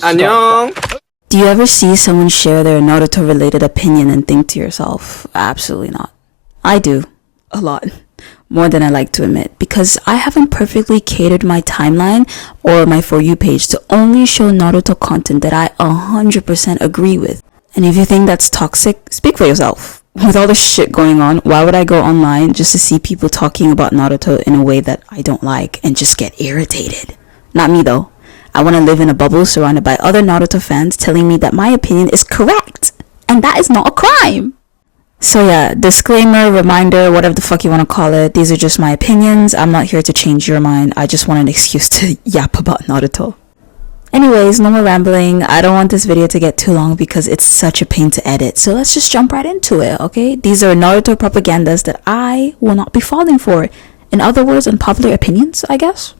안녕. Do you ever see someone share their Naruto-related opinion and think to yourself, absolutely not? I do. A lot. More than I like to admit. Because I haven't perfectly catered my timeline or my For You page to only show Naruto content that I 100% agree with. And if you think that's toxic, speak for yourself. With all this shit going on, why would I go online just to see people talking about Naruto in a way that I don't like and just get irritated? Not me though. I want to live in a bubble surrounded by other Naruto fans telling me that my opinion is correct. And that is not a crime. So yeah, disclaimer, reminder, whatever the fuck you want to call it. These are just my opinions. I'm not here to change your mind. I just want an excuse to yap about Naruto. Anyways, no more rambling. I don't want this video to get too long because it's such a pain to edit. So let's just jump right into it, okay? These are Naruto propagandas that I will not be falling for. In other words, unpopular opinions, I guess.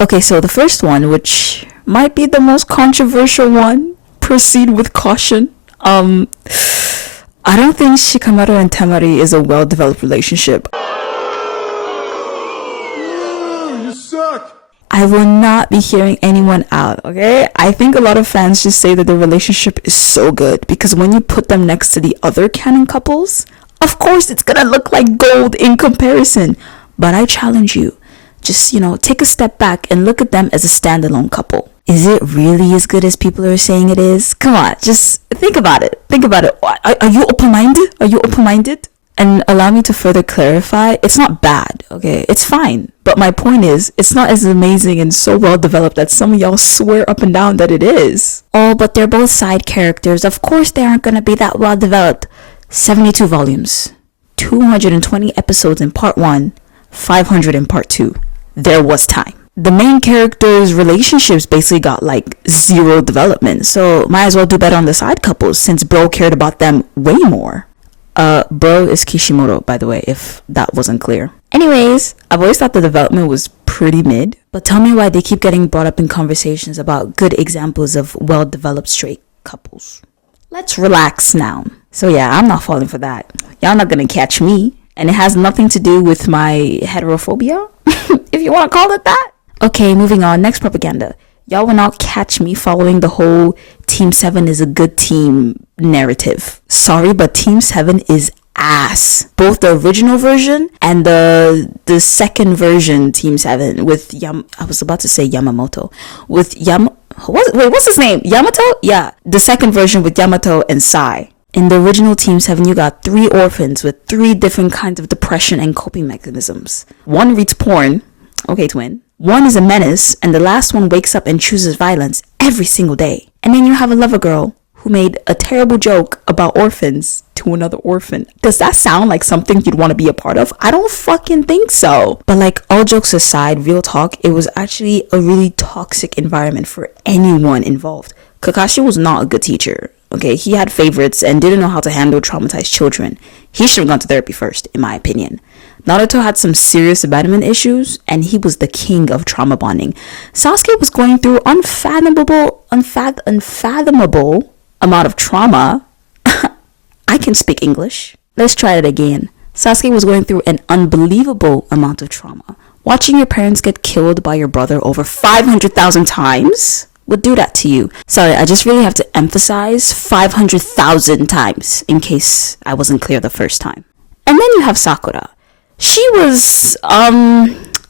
Okay, so the first one, which might be the most controversial one, proceed with caution. I don't think Shikamaru and Temari is a well-developed relationship. You suck. I will not be hearing anyone out, okay? I think a lot of fans just say that the relationship is so good because when you put them next to the other canon couples, of course it's gonna look like gold in comparison. But I challenge you. Just, take a step back and look at them as a standalone couple. Is it really as good as people are saying it is? Come on, just think about it. Think about it. Are you open-minded? Are you open-minded? And allow me to further clarify, it's not bad, okay? It's fine. But my point is, it's not as amazing and so well developed that some of y'all swear up and down that it is. Oh, but they're both side characters. Of course they aren't gonna be that well developed. 72 volumes. 220 episodes in part 1. 500 in part 2. There was time. The main characters' relationships basically got like zero development, so might as well do better on the side couples since bro cared about them way more. Bro is Kishimoto, by the way, if that wasn't clear. Anyways, I've always thought the development was pretty mid, but tell me why they keep getting brought up in conversations about good examples of well-developed straight couples. Let's relax now. So yeah, I'm not falling for that. Y'all not gonna catch me. And it has nothing to do with my heterophobia, if you want to call it that. Okay, moving on. Next propaganda. Y'all will not catch me following the whole Team 7 is a good team narrative. Sorry, but Team 7 is ass. Both the original version and the second version, Team 7, with I was about to say Yamamoto. With what's his name? Yamato? Yeah, the second version with Yamato and Sai. In the original Team 7, you got 3 orphans with 3 different kinds of depression and coping mechanisms. One reads porn. Okay, twin. One is a menace, and the last one wakes up and chooses violence every single day. And then you have a lover girl who made a terrible joke about orphans to another orphan. Does that sound like something you'd want to be a part of? I don't fucking think so. But like, all jokes aside, real talk, it was actually a really toxic environment for anyone involved. Kakashi was not a good teacher. Okay, he had favorites and didn't know how to handle traumatized children. He should have gone to therapy first, in my opinion. Naruto had some serious abandonment issues, and he was the king of trauma bonding. Sasuke was going through unfathomable amount of trauma. I can speak English. Let's try it again. Sasuke was going through an unbelievable amount of trauma. Watching your parents get killed by your brother over 500,000 times would do that to you. Sorry, I just really have to emphasize 500,000 times in case I wasn't clear the first time. And then you have Sakura. She was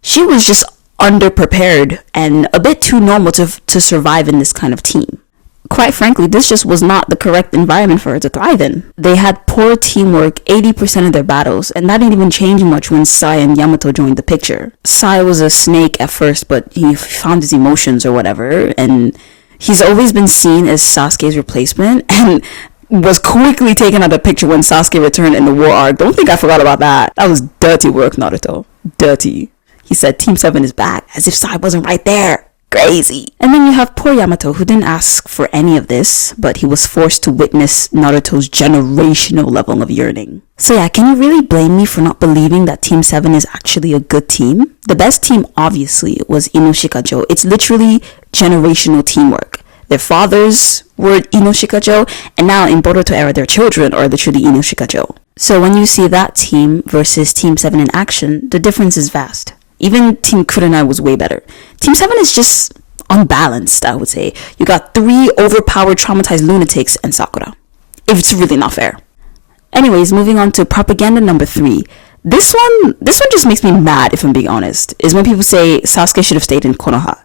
just underprepared and a bit too normal to survive in this kind of team. Quite frankly, this just was not the correct environment for her to thrive in. They had poor teamwork 80% of their battles, and that didn't even change much when Sai and Yamato joined the picture. Sai was a snake at first, but he found his emotions or whatever, and he's always been seen as Sasuke's replacement, and was quickly taken out of the picture when Sasuke returned in the war arc. Don't think I forgot about that. That was dirty work, Naruto. Dirty. He said Team 7 is back, as if Sai wasn't right there. Crazy. And then you have poor Yamato, who didn't ask for any of this, but he was forced to witness Naruto's generational level of yearning. So yeah, can you really blame me for not believing that Team 7 is actually a good team? The best team, obviously, was Inoshikajo. It's literally generational teamwork. Their fathers were Inoshikajo, and now in Boruto era, their children are literally Inoshikajo. So when you see that team versus Team 7 in action, the difference is vast. Even Team Kurenai was way better. Team 7 is just unbalanced, I would say. You got 3 overpowered traumatized lunatics and Sakura. It's really not fair. Anyways, moving on to propaganda number 3. This one just makes me mad, if I'm being honest, is when people say Sasuke should have stayed in Konoha.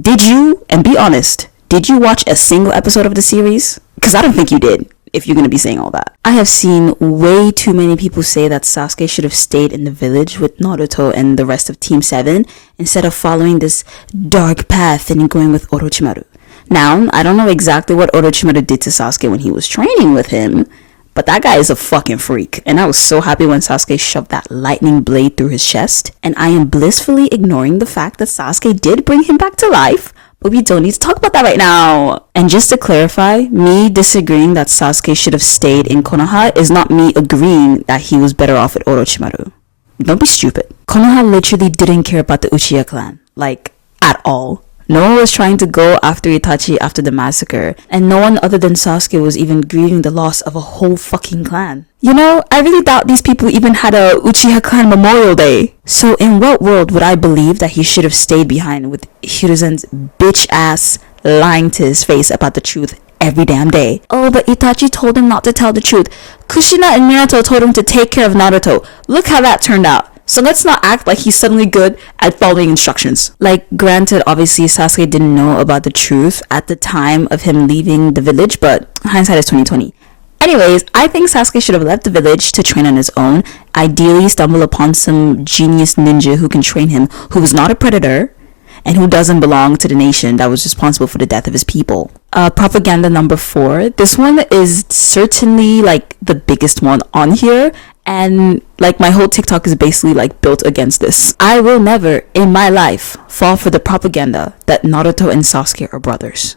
Did you, and be honest, did you watch a single episode of the series? Because I don't think you did, if you're going to be saying all that. I have seen way too many people say that Sasuke should have stayed in the village with Naruto and the rest of Team 7 instead of following this dark path and going with Orochimaru. Now, I don't know exactly what Orochimaru did to Sasuke when he was training with him, but that guy is a fucking freak, and I was so happy when Sasuke shoved that lightning blade through his chest, and I am blissfully ignoring the fact that Sasuke did bring him back to life, but we don't need to talk about that right now. And just to clarify, me disagreeing that Sasuke should have stayed in Konoha is not me agreeing that he was better off with Orochimaru. Don't be stupid. Konoha literally didn't care about the Uchiha clan, like, at all. No one was trying to go after Itachi after the massacre, and no one other than Sasuke was even grieving the loss of a whole fucking clan. You know, I really doubt these people even had a Uchiha clan memorial day. So in what world would I believe that he should have stayed behind with Hiruzen's bitch ass lying to his face about the truth every damn day? Oh, but Itachi told him not to tell the truth. Kushina and Minato told him to take care of Naruto. Look how that turned out. So let's not act like he's suddenly good at following instructions. Like, granted, obviously Sasuke didn't know about the truth at the time of him leaving the village, but hindsight is 2020. Anyways, I think Sasuke should have left the village to train on his own, ideally stumble upon some genius ninja who can train him, who is not a predator, and who doesn't belong to the nation that was responsible for the death of his people. Propaganda number 4. This one is certainly like the biggest one on here, and like my whole TikTok is basically like built against this. I will never in my life fall for the propaganda that Naruto and Sasuke are brothers.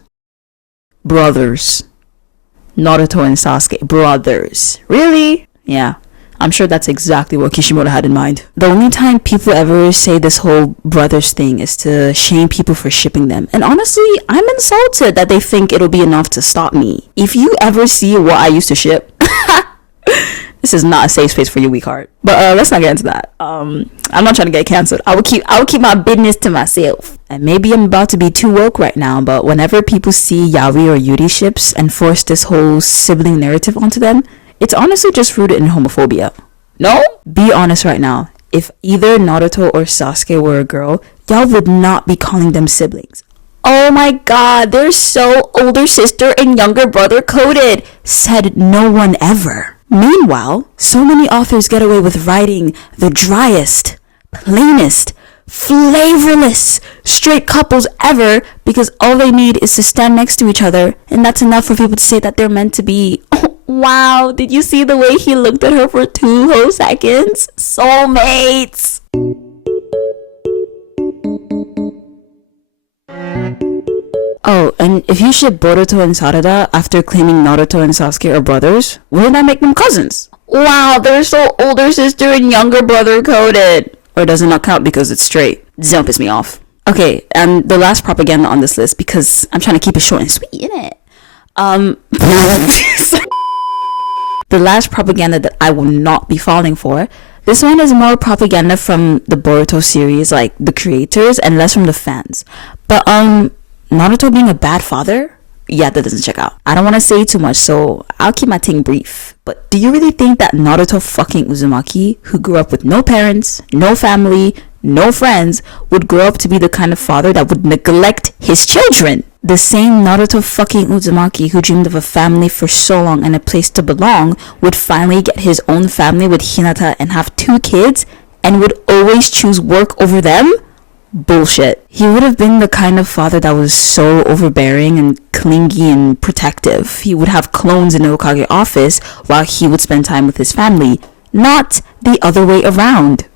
Brothers. Naruto and Sasuke, brothers. Really? Yeah. I'm sure that's exactly what Kishimoto had in mind. The only time people ever say this whole brothers thing is to shame people for shipping them. And honestly, I'm insulted that they think it'll be enough to stop me. If you ever see what I used to ship, this is not a safe space for your weak heart. But let's not get into that. I'm not trying to get canceled. I will keep my business to myself. And maybe I'm about to be too woke right now, but whenever people see Yaoi or Yuri ships and force this whole sibling narrative onto them, it's honestly just rooted in homophobia. No? Be honest right now. If either Naruto or Sasuke were a girl, y'all would not be calling them siblings. Oh my god, they're so older sister and younger brother coded, said no one ever. Meanwhile, so many authors get away with writing the driest, plainest, flavorless straight couples ever because all they need is to stand next to each other, and that's enough for people to say that they're meant to be. Oh, wow, did you see the way he looked at her for 2 whole seconds? Soulmates! Oh, and if you ship Boruto and Sarada after claiming Naruto and Sasuke are brothers, wouldn't that make them cousins? Wow, they're so older sister and younger brother coded. Or does it not count because it's straight? Don't piss me off. Okay, and the last propaganda on this list, because I'm trying to keep it short and sweet, innit? The last propaganda that I will not be falling for, this one is more propaganda from the Boruto series, like the creators, and less from the fans. But Naruto being a bad father? Yeah, that doesn't check out. I don't want to say too much, so I'll keep my thing brief. But do you really think that Naruto fucking Uzumaki, who grew up with no parents, no family, no friends, would grow up to be the kind of father that would neglect his children? The same Naruto fucking Uzumaki who dreamed of a family for so long and a place to belong would finally get his own family with Hinata and have 2 kids and would always choose work over them? Bullshit. He would have been the kind of father that was so overbearing and clingy and protective. He would have clones in the Hokage office while he would spend time with his family, not the other way around.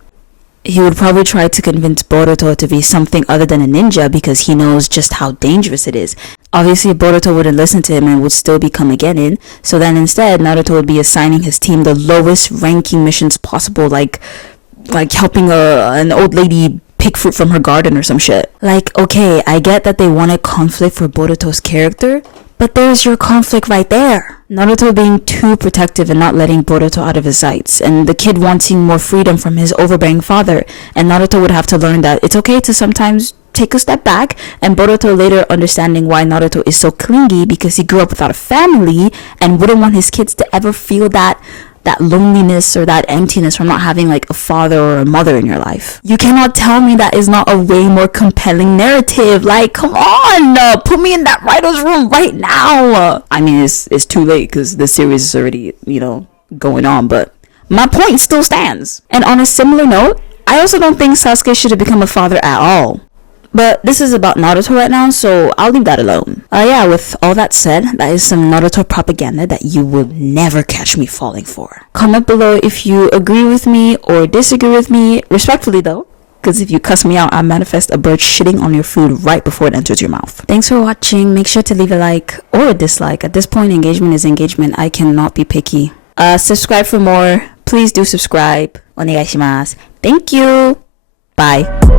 He would probably try to convince Boruto to be something other than a ninja because he knows just how dangerous it is. Obviously, Boruto wouldn't listen to him and would still become a genin, so then instead, Naruto would be assigning his team the lowest ranking missions possible, like helping an old lady pick fruit from her garden or some shit. Like, okay, I get that they wanted conflict for Boruto's character, but there's your conflict right there. Naruto being too protective and not letting Boruto out of his sights, and the kid wanting more freedom from his overbearing father, and Naruto would have to learn that it's okay to sometimes take a step back, and Boruto later understanding why Naruto is so clingy because he grew up without a family and wouldn't want his kids to ever feel that loneliness or that emptiness from not having like a father or a mother in your life. You cannot tell me that is not a way more compelling narrative. Like, come on, put me in that writer's room right now. I mean, it's too late because the series is already, going on, but my point still stands. And on a similar note, I also don't think Sasuke should have become a father at all. But this is about Naruto right now, so I'll leave that alone. Yeah, with all that said, that is some Naruto propaganda that you will never catch me falling for. Comment below if you agree with me or disagree with me, respectfully though. Because if you cuss me out, I manifest a bird shitting on your food right before it enters your mouth. Thanks for watching. Make sure to leave a like or a dislike. At this point, engagement is engagement. I cannot be picky. Subscribe for more. Please do subscribe. Onegaishimasu. Thank you. Bye.